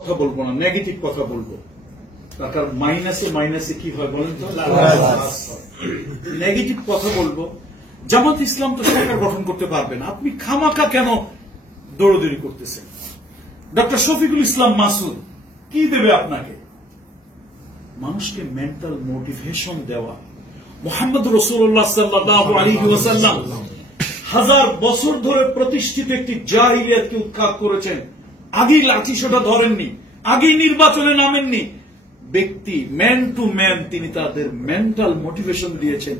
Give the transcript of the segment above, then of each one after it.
কথা বলবো না, নেগেটিভ কথা বলবো। কারণ মাইনাসে মাইনাসে কি হয় বলেন তো, নেগেটিভ কথা বলবো। জামাত ইসলাম তো সরকার গঠন করতে পারবে না, আপনি খামাখা কেন দৌড়দৌড়ি করতেছেন? ডক্টর শফিকুল ইসলাম মাসুদ কি দেবে আপনাকে? মানুষকে মেন্টাল মোটিভেশন দেওয়া। মুহাম্মদ রাসূলুল্লাহ সাল্লাল্লাহু আলাইহি ওয়াসাল্লাম 1000 বছর ধরে প্রতিষ্ঠিত একটি জাহিলিয়াতকে উৎখাত করেছেন। আগেই লাঠিসোঁটা ধরেননি, আগেই নির্বাচনে নামেননি। ব্যক্তি ম্যান টু ম্যান তিনি তাদের মেন্টাল মোটিভেশন দিয়েছেন,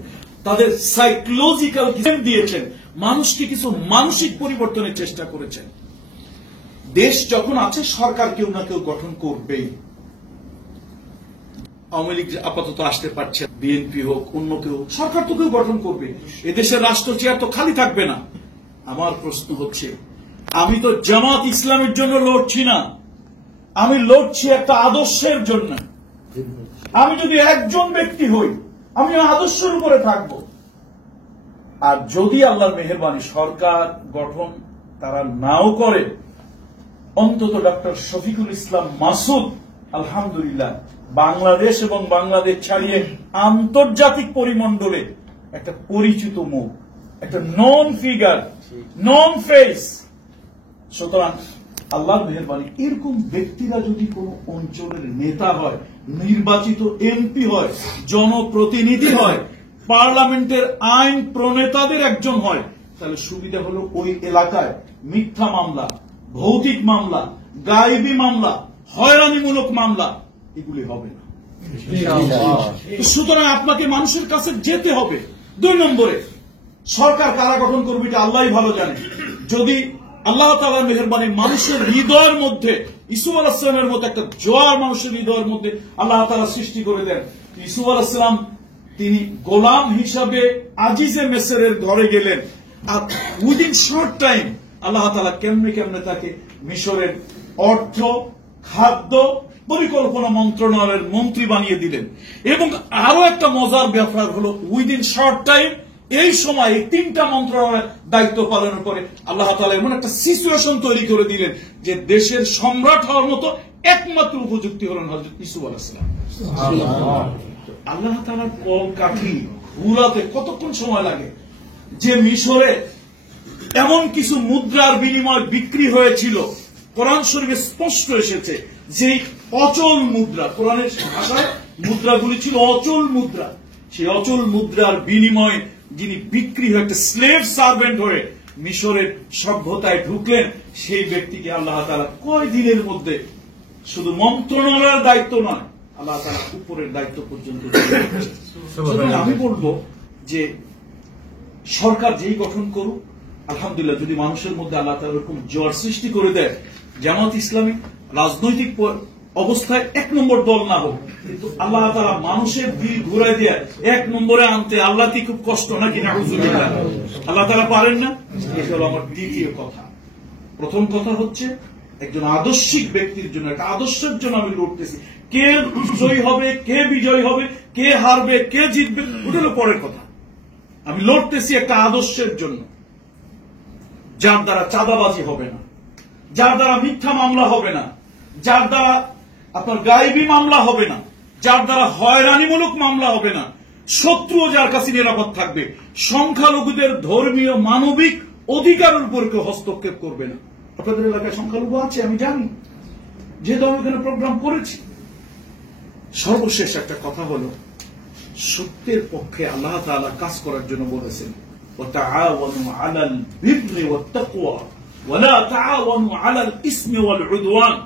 তাদের সাইকোলজিক্যাল দিয়েছেন, মানুষকে কিছু মানসিক পরিবর্তনের চেষ্টা করেছেন। দেশ যখন আছে সরকার কেউ না কেউ গঠন করবেই। আওয়ামী লীগ আপাতত আসতে পারছে, বিএনপি হোক অন্য কেউ, সরকার তো কেউ গঠন করবে। এদেশের রাষ্ট্র চেয়ার তো খালি থাকবে না। আমার প্রশ্ন হচ্ছে, আমি তো জামাত ইসলামের জন্য লড়ছি না, আমি লড়ছি একটা আদর্শের জন্য। আমি যদি একজন ব্যক্তি হই, আমি আদর্শের উপরে থাকব। আর যদি আল্লাহর মেহেরবানি সরকার গঠন তারা নাও করে, অন্তত ডক্টর শফিকুল ইসলাম মাসুদ আলহামদুলিল্লাহ বাংলাদেশ এবং বাংলাদেশ ছাড়িয়ে আন্তর্জাতিক পরিমণ্ডলে একটা পরিচিত মুখ, একটা নন ফিগার, নন ফেস। সুতরাং আল্লাহর মেহেরবানি এরকম ব্যক্তিরা যদি কোন অঞ্চলের নেতা হয়, নির্বাচিত এমপি হয়, জনপ্রতিনিধি হয়, পার্লামেন্টের আইন প্রণেতাদের একজন হয়, তাহলে সুবিধা হলো ওই এলাকায় মিথ্যা মামলা, ভৌতিক মামলা, গায়েবী মামলা, হয়রানিমূলক মামলা এগুলি হবে না। সুতরাং আপনাকে মানুষের কাছে যেতে হবে। 2 নম্বরে, সরকার কারা গঠন করবে এটা আল্লাহই ভালো জানে। যদি আল্লাহ তাআলার মেহেরবানি মানুষের হৃদয়ের মধ্যে ইসুফ আলাইহিস সালামের মতো একটা জোয়ার মানুষের হৃদয়ের মধ্যে আল্লাহ তাআলা সৃষ্টি করে দেন, ইসুফ আলাইহিস সালাম তিনি গোলাম হিসাবে আজিজে মেসরের ঘরে গেলেন, আর উইদিন শর্ট টাইম আল্লাহ তাআলা কেমনে কেমনে তাকে মিশরের অর্থ, খাদ্য, পরিকল্পনা মন্ত্রণালয়ের মন্ত্রী বানিয়ে দিলেন। এবং আরো একটা মজার ব্যাপার হলো, উইদিন শর্ট টাইম এই সময় 3টা মন্ত্রণালয়ের দায়িত্ব পালনের পরে আল্লাহ তাআলা এমন একটা সিচুয়েশন তৈরি করে দিলেন যে দেশের সম্রাট হওয়ার মতো একমাত্র উপযুক্তি হলেন হযরত ইউসুফ আলাইহিস সালাম। আল্লাহ তাআলার কলকাঠি ঘুরাতে কতক্ষণ সময় লাগে? যে মিশরে এমন কিছু মুদ্রার বিনিময় বিক্রি হয়েছিল, কোরআন শরীফে স্পষ্ট এসেছে যে অচল মুদ্রা, কোরআনের ভাষায় মুদ্রাগুলি ছিল অচল মুদ্রা। সেই অচল মুদ্রার বিনিময়ে যিনি বিক্রি হয়ে একটা স্লেভ সার্ভেন্ট হয়ে মিশরের সভ্যতায় ঢুকলেন, সেই ব্যক্তিকে আল্লাহ তাআলা কয় দিনের মধ্যে শুধু মন্ত্রণালয়ের দায়িত্ব নয়, আল্লাহ তাআলা উপরের দায়িত্ব পর্যন্ত দিলেন। আমি বলবো যে সরকার যেই গঠন করুক, আলহামদুলিল্লাহ, যদি মানুষের মধ্যে আল্লাহ তাআলা এরকম জোয়ার সৃষ্টি করে দেয়, জামাত ইসলামী রাজনৈতিক অবস্থায় 1 নম্বর দল না হোক, কিন্তু আল্লাহ তাআলা মানুষের দিল ঘুরাই দিয়ে 1 নম্বরে আনতে আল্লাহ কি খুব কষ্ট নাকি? নাউযুবিল্লাহ, আল্লাহ তাআলা পারেন না? এটা হলো আমার দ্বিতীয় কথা। প্রথম কথা হচ্ছে, একজন আদর্শিক ব্যক্তির জন্য, একটা আদর্শের জন্য আমি লড়তেছি। কে জয়ী হবে, কে বিজয়ী হবে, কে হারবে, কে জিতবে, ওটা হলো পরের কথা। আমি লড়তেছি একটা আদর্শের জন্য, যার দ্বারা চাঁদাবাজি হবে না, যার দ্বারা মিথ্যা মামলা হবে না, যার দ্বারা আপনার গায়েবী মামলা হবে না, যার দ্বারা হয়রানিমূলক মামলা হবে না, শত্রুও যার কাছে নিরাপদ থাকবে, সংখ্যালঘুদের ধর্মীয় মানবিক অধিকারের উপর কেউ হস্তক্ষেপ করবে না। আপনাদের এলাকায় সংখ্যালঘু আছে আমি জানি, যেহেতু আমি এখানে প্রোগ্রাম করেছি। সর্বশেষ একটা কথা হলো, সত্যের পক্ষে আল্লাহ তাআলা কাজ করার জন্য বলেছেন, ওয়াতাআওয়ানু আলাল বিররি ওয়াত তাকওয়া ওয়ালা তাআওয়ানু আলাল ইসমি ওয়াল উদওয়ান।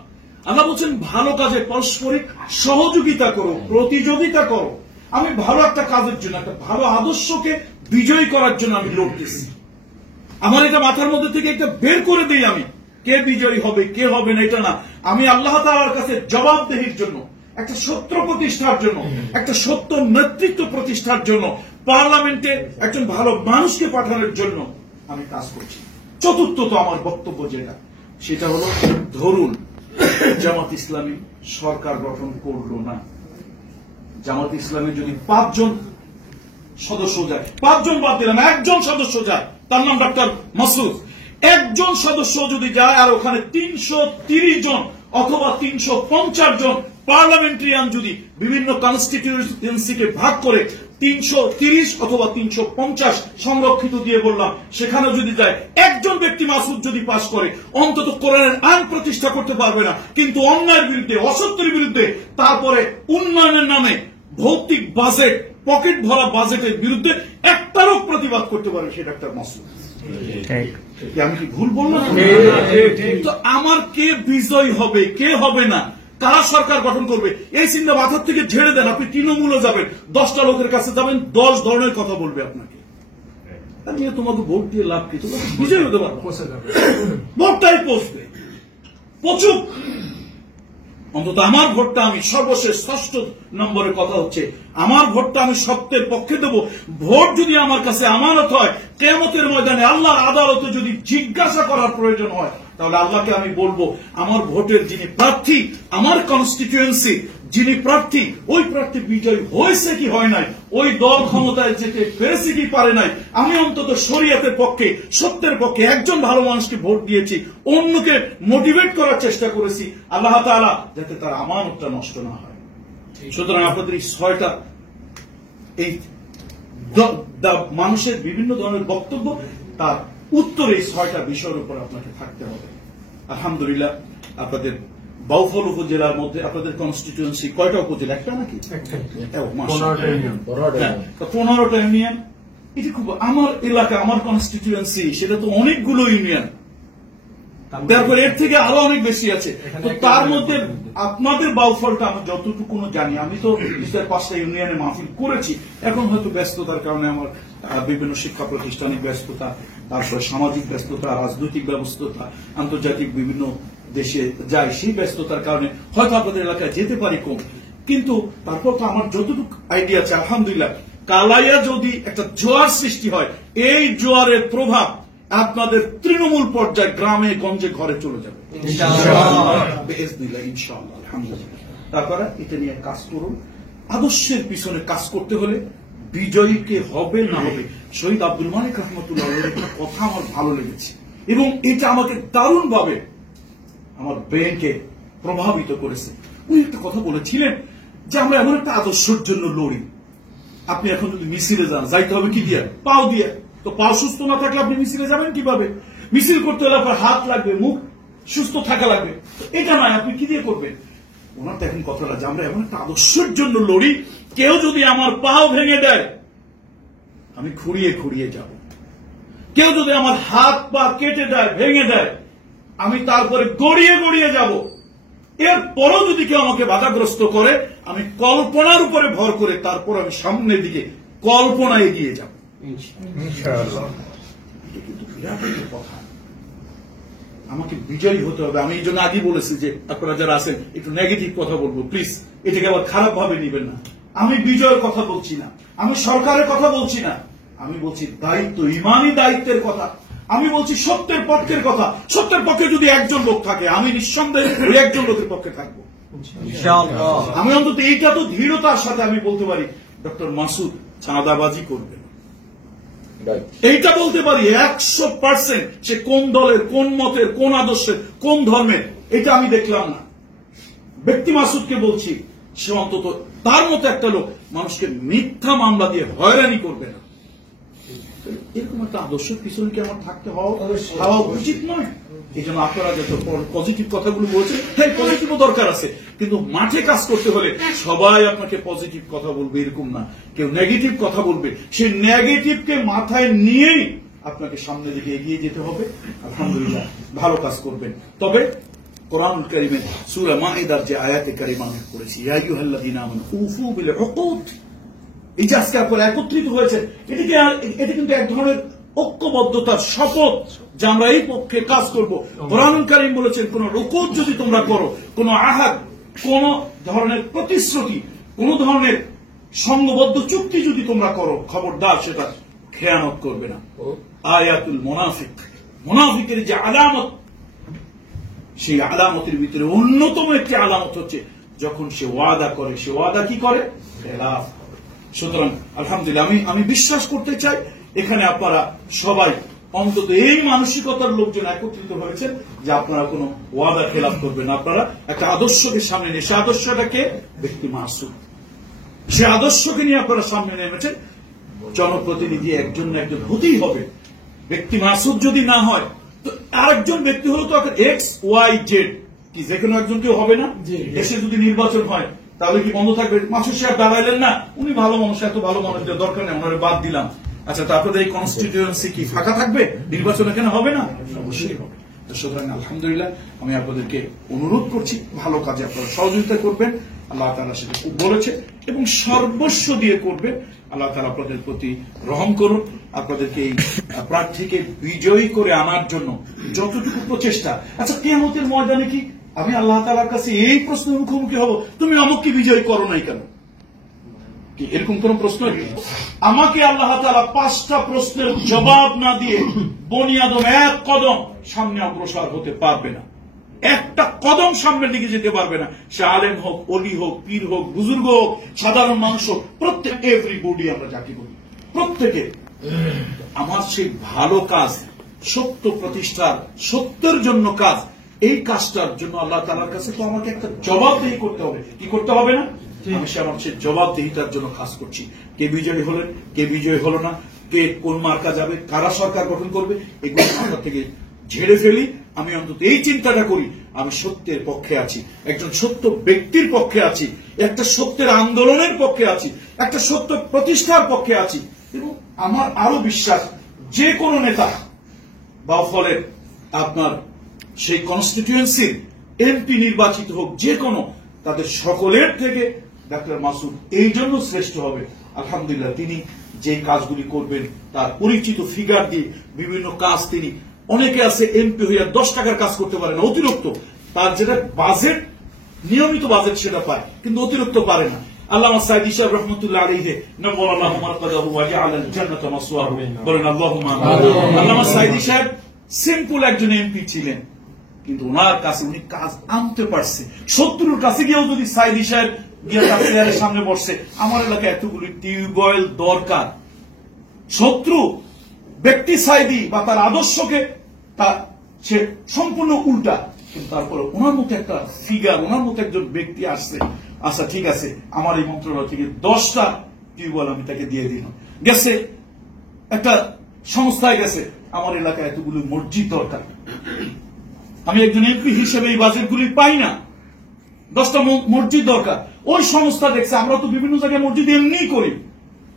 আল্লাহ বলেন ভালো কাজে পারস্পরিক সহযোগিতা করো, প্রতিযোগিতা করো। আমি ভালো একটা কাজের জন্য, একটা ভালো আদর্শকে বিজয়ী করার জন্য আমি লড়তেছি। আমার এটা মাথার মধ্যে থেকে একটা বের করে দেই, আমি কে বিজয়ী হবে কে হবে না এটা না, আমি আল্লাহ তাআলার কাছে জবাবদেহির জন্য, একটা সত্য প্রতিষ্ঠার জন্য, একটা সত্য নেতৃত্ব প্রতিষ্ঠার জন্য, পার্লামেন্টে একজন ভালো মানুষকে পাঠানোর জন্য আমি কাজ করছি। চতুর্থত আমার বক্তব্য যেটা, সেটা হলো, ধরুন জামাত ইসলামী সরকার গঠন করলো না, জামাত ইসলামী যদি 5 জন সদস্য যায়, 5 জন বাদ দিলাম, 1 জন সদস্য যায়, তার নাম ডক্টর মাসুদ, 1 জন সদস্য যদি যায় আর ওখানে 330 জন অথবা 350 জন পার্লামেন্টারিয়ান যদি বিভিন্ন কনস্টিটিউয়েন্সিকে ভাগ করে 330 অথবা 350 সংরক্ষিত দিয়ে বললাম, সেখানে যদি যায়, একজন ব্যক্তি মাসুদ যদি পাশ করে, অন্তত কোরআনের আইন প্রতিষ্ঠা করতে পারবে না, কিন্তু অন্যায়ের বিরুদ্ধে, অসত্যের বিরুদ্ধে, তারপরে উন্নয়নের নামে ভৌতিক বাজেট, পকেট ভরা বাজেটের বিরুদ্ধে একটারও প্রতিবাদ করতে পারবে, সেটা একটা মাসুদ। আমি কি ভুল বললাম? তো আমার কে বিজয় হবে, কে হবে না, কারা সরকার গঠন করবে, এই চিন্তা মাথার থেকে ঝেড়ে দেন। আপনি তৃণমূলে যাবেন, 10টা লোকের কাছে যাবেন, 10 ধরনের কথা বলবে আপনাকে। নিয়ে তোমাকে ভোট দিয়ে লাভ কি? তোমাকে বিজয় হতে পারবে, ভোটটাই পৌঁছবে, পচুক। অন্তত আমার ভোটটা আমি সর্বশেষ 6 নম্বরের কথা হচ্ছে, আমার ভোটটা আমি সত্যের পক্ষে দেব। ভোট যদি আমার কাছে আমানত হয়, কিয়ামতের ময়দানে আল্লাহর আদালতে যদি জিজ্ঞাসা করার প্রয়োজন হয়, তাহলে আল্লাহকে আমি বলবো, আমার ভোটের যিনি প্রার্থী, আমার কনস্টিটিউয়েন্সি যিনি প্রার্থী, ওই প্রার্থী বিজয় হয়েছে কি হয় নাই, ওই দল ক্ষমতায় যেতে পেরেছে কি পারে নাই, আমি অন্তত শরীয়তের পক্ষে, সত্যের পক্ষে একজন ভালো মানুষকে ভোট দিয়েছি, অন্যকে মোটিভেট করার চেষ্টা করেছি, আল্লাহ তাআলা যাতে তার আমানতটা নষ্ট না হয়। সুতরাং আপনাদের এই 6টা, এই মানুষের বিভিন্ন ধরনের বক্তব্য, তার উত্তর এই 6টা বিষয়ের উপর আপনাকে থাকতে হবে। আলহামদুলিল্লাহ, আপনাদের বাউফল উপজেলার মধ্যে আপনাদের কনস্টিটিউয়েন্সি কয়টা উপজেলা? একটা নাকি? 15টা ইউনিয়ন। এটি খুব, আমার এলাকা, আমার কনস্টিটিউয়েন্সি, সেটা তো অনেকগুলো ইউনিয়ন, তারপর এর থেকে আরো অনেক বেশি আছে। তো তার মধ্যে আপনাদের বাউফলটা আমি যতটুকু জানি, আমি তো 5টা ইউনিয়নে মাহফিল করেছি, এখন হয়তো ব্যস্ততার কারণে আমার বিভিন্ন শিক্ষা প্রতিষ্ঠানিক ব্যস্ততা, তারপরে সামাজিক ব্যস্ততা, রাজনৈতিক ব্যস্ততা, আন্তর্জাতিক বিভিন্ন দেশে যাই, সেই ব্যস্ততার কারণে হয়তো আপনাদের এলাকায় যেতে পারি কম, কিন্তু তারপর তো আমার যতটুকু আইডিয়া আছে, আলহামদুলিল্লাহ, কালাইয়া যদি একটা জোয়ার সৃষ্টি হয়, এই জোয়ারের প্রভাব আপনাদের তৃণমূল পর্যায়ে, গ্রামে গঞ্জে, ঘরে চলে যাবে ইনশাআল্লাহ। আলহামদুলিল্লাহ, তারপরে এটা নিয়ে কাজ করুন। আদর্শের পিছনে কাজ করতে হলে বিজয়ীকে হবে না হবে। শহীদ আব্দুল মালিক রহমতুল্লাহ একটা কথা আমার ভালো লেগেছে, এবং এটা আমাকে দারুণ ভাবে আমার ব্রেনকে প্রভাবিত করেছে। উনি একটা কথা বলেছিলেন যে আমরা এমন একটা আদর্শের জন্য লড়ি। আপনি এখন যদি মিছিলে যান, যাইতে হবে কি দিয়ে? পাও দিয়ে। তো পাও সুস্থ না থাকলে আপনি মিছিলে যাবেন কিভাবে? মিছিল করতে হলে আপনার হাত লাগবে, মুখ সুস্থ থাকা লাগবে। এটা নয়, আপনি কি দিয়ে করবেন? ওনার তো এখন কথাটা যে আমরা এমন একটা আদর্শের জন্য লড়ি, কেউ যদি আমার পাও ভেঙে দেয়, আমি খুঁড়িয়ে খুঁড়িয়ে যাব। কেউ যদি আমার হাত পা কেটে দেয়, ভেঙে দেয়, আমি তারপরে গড়িয়ে গড়িয়ে যাব। এরপরও যদি কেউ আমাকে বাধাগ্রস্ত করে, আমি কল্পনার উপরে ভর করে তারপর আমি সামনের দিকে কল্পনা এগিয়ে যাব। ইনশাআল্লাহ। এটা কিন্তু বিরাট একটা কথা। আমাকে বিজয়ী হতে হবে। আমি এই জন্য আগেই বলেছি যে আপনারা যারা আছেন, একটু নেগেটিভ কথা বলবো, প্লিজ এটাকে আবার খারাপ ভাবে নিবেন না। আমি বিজয়ের কথা বলছি না, আমি সরকারের কথা বলছি না, আমি বলছি দায়িত্ব, ইমানি দায়িত্বের কথা। আমি বলছি সত্যের পক্ষের কথা। সত্যের পক্ষে যদি একজন লোক থাকে, আমি নিঃসন্দেহে ওই একজন লোকের পক্ষে থাকবো। আমি অন্তত এইটা তো দৃঢ়তার সাথে আমি বলতে পারি, ডক্টর মাসুদ চাঁদাবাজি করবে, এইটা বলতে পারি 100%। সে কোন দলের, কোন মতের, কোন আদর্শের, কোন ধর্মের, এটা আমি দেখলাম না। ব্যক্তি মাসুদকে বলছি, সে অন্তত তার মতো একটা লোক মানুষকে মিথ্যা মামলা দিয়ে হয়রানি করবে না। এরকম একটা আদর্শের পিছনে কি আমার থাকতে হওয়া উচিত নয়? এই জন্য আপনারা যত পজিটিভ কথাগুলো বলছেন, হ্যাঁ পজিটিভও দরকার আছে, কিন্তু মাঠে কাজ করতে হলে সবাই আপনাকে পজিটিভ কথা বলবে এরকম না, কেউ নেগেটিভ কথা বলবে। সেই নেগেটিভকে মাথায় নিয়েই আপনাকে সামনের দিকে এগিয়ে যেতে হবে। আলহামদুলিল্লাহ, ভালো কাজ করবেন। তবে কোরআন কারীমের সূরা মাঈদার যে আয়াতে কারিমা আমি পড়েছি, ইয়া আইয়ুহাল্লাযীনা আমানু উফু বিল উকুদ, এই যে আজকে আপনারা একত্রিত হয়েছে, এটা কিন্তু এক ধরনের ঐক্যবদ্ধতার শপথ যে আমরা এই পক্ষে কাজ করব। কোরআন কারীম বলেছেন, কোন উকুদ যদি তোমরা করো, কোন আহাদ, কোন ধরনের প্রতিশ্রুতি, কোন ধরনের সংঘবদ্ধ চুক্তি যদি তোমরা করো, খবরদার সেটা খেয়ানত করবে না। আয়াতুল মুনাফিক, মুনাফিকের যে আলামত, সেই আলামতের ভিতরে অন্যতম একটি আলামত হচ্ছে যখন সে ওয়াদা করে, সে ওয়াদা কি করে? খেলাফ। সুতরাং আলহামদুলিল্লাহ, আমি বিশ্বাস করতে চাই এখানে আপনারা সবাই অন্তত এই মানসিকতার লোকজন একত্রিত হয়েছেন যে আপনারা কোনো ওয়াদা খেলাপ করবেন, আপনারা একটা আদর্শকে সামনে নিয়ে, সে আদর্শটাকে ব্যক্তি মাসুম, সে আদর্শকে নিয়ে আপনারা সামনে নেমেছেন। জনপ্রতিনিধি একজন না একজন হতেই হবে, ব্যক্তি মাসুম যদি না হয় তো আরেকজন ব্যক্তি হলো তো এক্স ওয়াই জেড, কি যে কোনো একজন কেউ হবে না? দেশে যদি নির্বাচন হয় তাহলে কি বন্ধ থাকবে? মাসুদ সাহেব দাঁড়াইলেন না, উনি ভালো মানুষ, এত ভালো মানুষদের দরকার নেই, ওনারে বাদ দিলাম। আচ্ছা, তো আপনাদের এই কনস্টিটিউয়েন্সি কি ফাঁকা থাকবে? নির্বাচন এখানে হবে না? অবশ্যই হবে। সুতরাং আলহামদুলিল্লাহ আমি আপনাদেরকে অনুরোধ করছি ভালো কাজে আপনারা সহযোগিতা করবেন, আল্লাহ তাআলা সেটা খুব বলেছে, এবং সর্বস্ব দিয়ে করবেন। আল্লাহ তাআলা আপনাদের প্রতি রহম করুন, আপনাদেরকে এই প্রার্থীকে বিজয়ী করে আনার জন্য যতটুকু প্রচেষ্টা। আচ্ছা, কিয়ামতের ময়দানে কি আমি আল্লাহ তাআলার কাছে এই প্রশ্নের মুখোমুখি হব, তুমি আমাকে বিজয় করো নাই কেন? কি এরকম কোন প্রশ্ন? আমাকে আল্লাহ তাআলা 5টা প্রশ্নের জবাব না দিয়ে বনি আদম এক কদম সামনে অগ্রসর হতে পারবে না, একটা কদম সামনের দিকে যেতে পারবে না। সে আলেম হোক, অলি হোক, পীর হোক, বুজুর্গ হোক, সাধারণ মানুষ হোক, প্রত্যেক এভরিবডি আমরা যাকে বলি, প্রত্যেকে আমার সেই ভালো কাজ, সত্য প্রতিষ্ঠার, সত্যের জন্য কাজ, এই কাজটার জন্য আল্লাহ তাআলার কাছে তো আমাকে একটা জবাবদেহি করতে হবে। কি করতে হবে না? আমি সে আমার সেই জবাবদেহিতার জন্য কাজ করছি। কে বিজয়ী হলেন, কে বিজয়ী হলো না, কে কোন মার্কা যাবে, কারা সরকার গঠন করবে, এগুলো মাথা থেকে ঝেড়ে ফেলি। আমি অন্তত এই চিন্তাটা করি আমি সত্যের পক্ষে আছি, একজন সত্য ব্যক্তির পক্ষে আছি, একটা সত্যের আন্দোলনের পক্ষে আছি, একটা সত্য প্রতিষ্ঠার পক্ষে আছি। এবং আমার আরো বিশ্বাস যে কোনো নেতা বা ফলে আপনার সেই কনস্টিটিউয়েন্সির এমপি নির্বাচিত হোক, যে কোনো, তাদের সকলের থেকে ডাক্তার মাসুদ এই জন্য শ্রেষ্ঠ হবে। আলহামদুলিল্লাহ তিনি যে কাজগুলি করবেন তার পরিচিত ফিগার দিয়ে বিভিন্ন কাজ তিনি, অনেকে আছে এমপি হইয়া 10 টাকার কাজ করতে পারে না, অতিরিক্ত তার যেটা বাজেট, নিয়মিত বাজেট সেটা পায়, কিন্তু অতিরিক্ত পারে না। আল্লামা সাইদি সাহেব রহমতুল্লাহ আলাইহি নওয়াল্লাহু মারকাদাহু ওয়া জাআলাল জান্নাতা মাসওয়াহু, বলেন আল্লাহুম্মা আমিন। আল্লামা সাইদি সাহেব সিম্পল একজন এমপি ছিলেন, কিন্তু ওনার কাছে উনি কাজ আনতে পারছে। শত্রুর কাছে গিয়েও যদি সাইদি সাহেব গিয়ে তার চেয়ারের সামনে বসছে, আমার এলাকায় এতগুলি টিউবওয়েল দরকার, শত্রু ব্যক্তি সাইদি বা তার আদর্শকে সে সম্পূর্ণ উল্টা, কিন্তু তারপরে ওনার মতো একটা ফিগার, ওনার মতো একজন ব্যক্তি আসছে, আচ্ছা ঠিক আছে আমার এই মন্ত্রণালয় থেকে 10টা টিউবওয়েল আমি তাকে দিয়ে দিলাম। গেছে একটা সংস্থায় গেছে, আমার এলাকায় এতগুলো মসজিদ দরকার, আমি একজন এমপি হিসেবে এই বাজেটগুলি পাই না, 10টা মসজিদ দরকার। ওই সংস্থা দেখছে আমরা তো বিভিন্ন জায়গায় মসজিদ এমনি করি,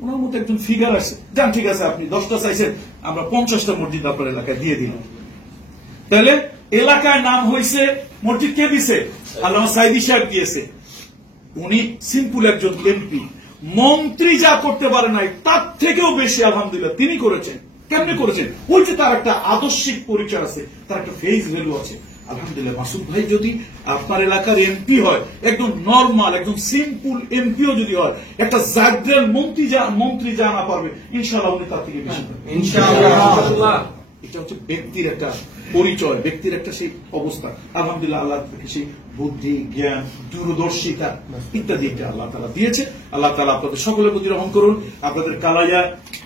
ওনার মতো একজন ফিগার আছে, যান ঠিক আছে আপনি 10টা চাইছেন, আমরা 50টা মসজিদ আপনার এলাকায় দিয়ে দিলাম। তাহলে এলাকায় নাম হয়েছে, মসজিদ কে দিছে? আল্লামা সাইদি সাহেব দিয়েছে। উনি সিম্পল একজন এমপি, মন্ত্রী যা করতে পারে নাই তার থেকেও বেশি আলহামদুলিল্লাহ তিনি করেছেন। কেমনে করেছেন? ওই যে তার একটা আদর্শিক পরিচয় আছে, তার একটা ফেস ভ্যালু আছে। আলহামদুলিল্লাহ মাসুদ ভাই যদি আপনার এলাকার এমপি হয়, একদম নর্মাল একদম সিম্পল এমপিও যদি হয়, একটা জাগ্রাল মন্ত্রী যা না পারবে ইনশাআল্লাহ উনি তার থেকে বেশি পারবেন ইনশাআল্লাহ। এটা হচ্ছে ব্যক্তির একটা পরিচয়, ব্যক্তির একটা সেই অবস্থা। আলহামদুলিল্লাহ আল্লাহ থেকে সেই বুদ্ধি, জ্ঞান, দূরদর্শিতা ইত্যাদি এটা আল্লাহ তাআলা দিয়েছে। আল্লাহ তাআলা আপনাদের সকলের প্রতি রহম করুন। আপনাদের কালাইয়া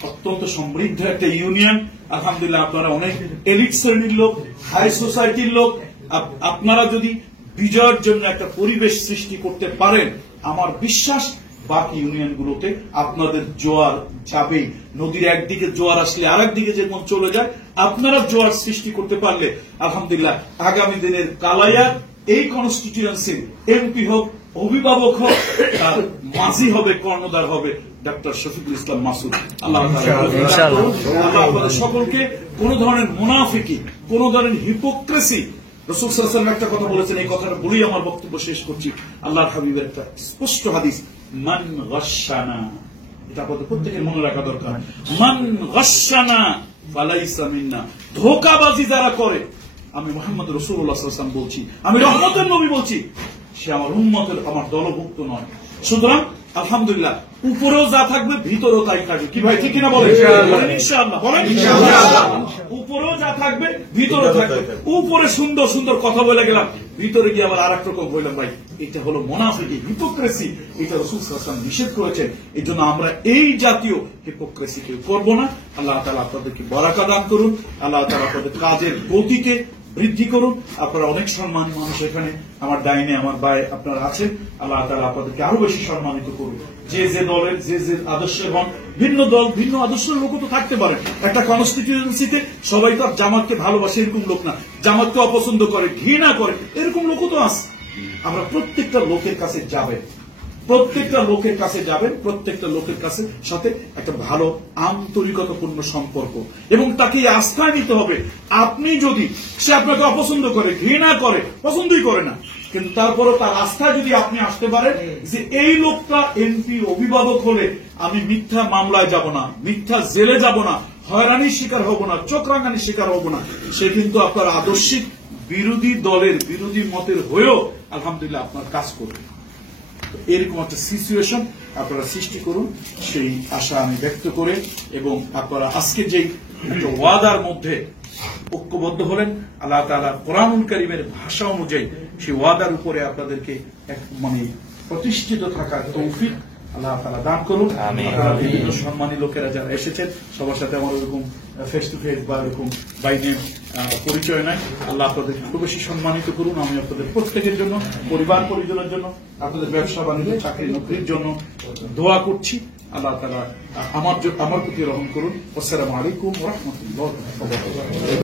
অত্যন্ত সমৃদ্ধ একটা ইউনিয়ন, আলহামদুলিল্লাহ আপনারা অনেক এলিট শ্রেণীর লোক, হাই সোসাইটির লোক। আপনারা যদি বিজয়ের জন্য একটা পরিবেশ সৃষ্টি করতে পারেন, আমার বিশ্বাস বাকি ইউনিয়নগুলোতে আপনাদের জোয়ার যাবেই। নদীর একদিকে জোয়ার আসলে আরেক দিকে যেমন চলে যায়, আপনারা জোয়ার সৃষ্টি করতে পারলে আলহামদুলিল্লাহ আগামী দিনের কালাইয়া এই কনস্টিটিউয়েন্সির এমপি হোক, অভিভাবক হোক, তার মাঝি হবে, কর্ণধার হবে ডাক্তার শফিকুল ইসলাম মাসুদ। আল্লাহ আপনাদের সকলকে কোন ধরনের মুনাফিকি, কোন ধরনের হিপোক্রেসি, রাসূল সাল্লাল্লাহু আলাইহি ওয়াসাল্লাম একটা কথা বলেছেন, এই কথাটা বলেই আমার বক্তব্য শেষ করছি। আল্লাহর হাবিবের একটা স্পষ্ট হাদিস, মান গাশশানা, এটা আপনাদের প্রত্যেকের মনে রাখা দরকার। মান গাশশানা ফালাইসা মিন্না, ধোঁকাবাজি যারা করে, আমি মুহাম্মদ রাসূলুল্লাহ সাল্লাল্লাহু আলাইহি ওয়াসাল্লাম বলছি, আমি রহমতের নবী বলছি, সে আমার উম্মতের, আমার দলভুক্ত নয়। সুতরাং আলহামদুলিল্লাহ উপরেও যা থাকবে ভিতরেও তাই থাকবে। কি ভাই ঠিক কিনা বলেন? ইনশাআল্লাহ বলেন। উপরেও যা থাকবে ভিতরেও থাকবে। উপরে সুন্দর সুন্দর কথা বলে গেলাম, ভিতরে গিয়ে আবার আরেক রকম বললাম। ভাই এটা হলো মুনাফিকি, হিপোক্রেসি। এটা রাসূল সাল্লাল্লাহু আলাইহি ওয়াসাল্লাম নিষেধ করেছেন। এই জন্য আমরা এই জাতীয় হিপোক্রেসি কেউ করবো না। আল্লাহ তাআলা আপনাদেরকে বরাকাত দান করুন। আল্লাহ তাআলা আপনাদের কাজের গতিকে বৃদ্ধি করুন। আপনারা অনেক সম্মানী মানুষ, এখানে আমার ডাইনে আমার ভাই আপনারা আছেন। আল্লাহ তাআলা আপনাদেরকে আরো বেশি সম্মানিত করুন। যে যে দলের যে যে আদর্শের হন, ভিন্ন দল ভিন্ন আদর্শের লোক তো থাকতে পারে। একটা কনস্টিটিউয়েন্সিতে সবাই তো জামাতকে ভালোবাসে এরকম লোক না, জামাতকে অপছন্দ করে ঘৃণা করে এরকম লোকও তো আছে। আমরা প্রত্যেকটা লোকের কাছে যাবেন, প্রত্যেকটা লোকের কাছে যাবেন, প্রত্যেকটা লোকের কাছে সাথে একটা ভালো আন্তরিকতাপূর্ণ সম্পর্ক, এবং তাকে আস্থায় নিতে হবে। আপনি যদি সে আপনাকে অপছন্দ করে ঘৃণা করে পছন্দই করে না, কিন্তু তারপরও তার আস্থায় যদি আপনি আসতে পারেন যে এই লোকটা এমপি অভিভাবক হলে আমি মিথ্যা মামলায় যাব না, মিথ্যা জেলে যাব না, হয়রানির শিকার হব না, চোখ রাঙানির শিকার হব না, সে কিন্তু আপনার আদর্শিক বিরোধী দলের বিরোধী মতের হয়েও আলহামদুলিল্লাহ আপনার কাজ করবে। এরকম একটা সিচুয়েশন আপনারা সৃষ্টি করুন, সেই আশা আমি ব্যক্ত করে, এবং আপনারা আজকে যেই একটা ওয়াদার মধ্যে ঐক্যবদ্ধ হলেন আল্লাহ তাআলা কোরআনুল কারীমের ভাষা অনুযায়ী সেই ওয়াদার উপরে আপনাদেরকে মানে প্রতিষ্ঠিত থাকার তৌফিক আল্লাহ তাআলা দান করুন। বিভিন্ন সম্মানী লোকেরা যারা এসেছেন সবার সাথে আমার ওরকম ফেস টু ফেস বা এরকম বাই নেম পরিচয় নাই। আল্লাহ আপনাদেরকে খুব বেশি সম্মানিত করুন। আমি আপনাদের প্রত্যেকের জন্য, পরিবার পরিজনের জন্য, আপনাদের ব্যবসা বাণিজ্য চাকরি নকরির জন্য দোয়া করছি। আল্লাহ তাআলা আমার প্রতি রহম করুন। আসসালামু আলাইকুম ওয়া রাহমাতুল্লাহি ওয়া বারাকাতুহু।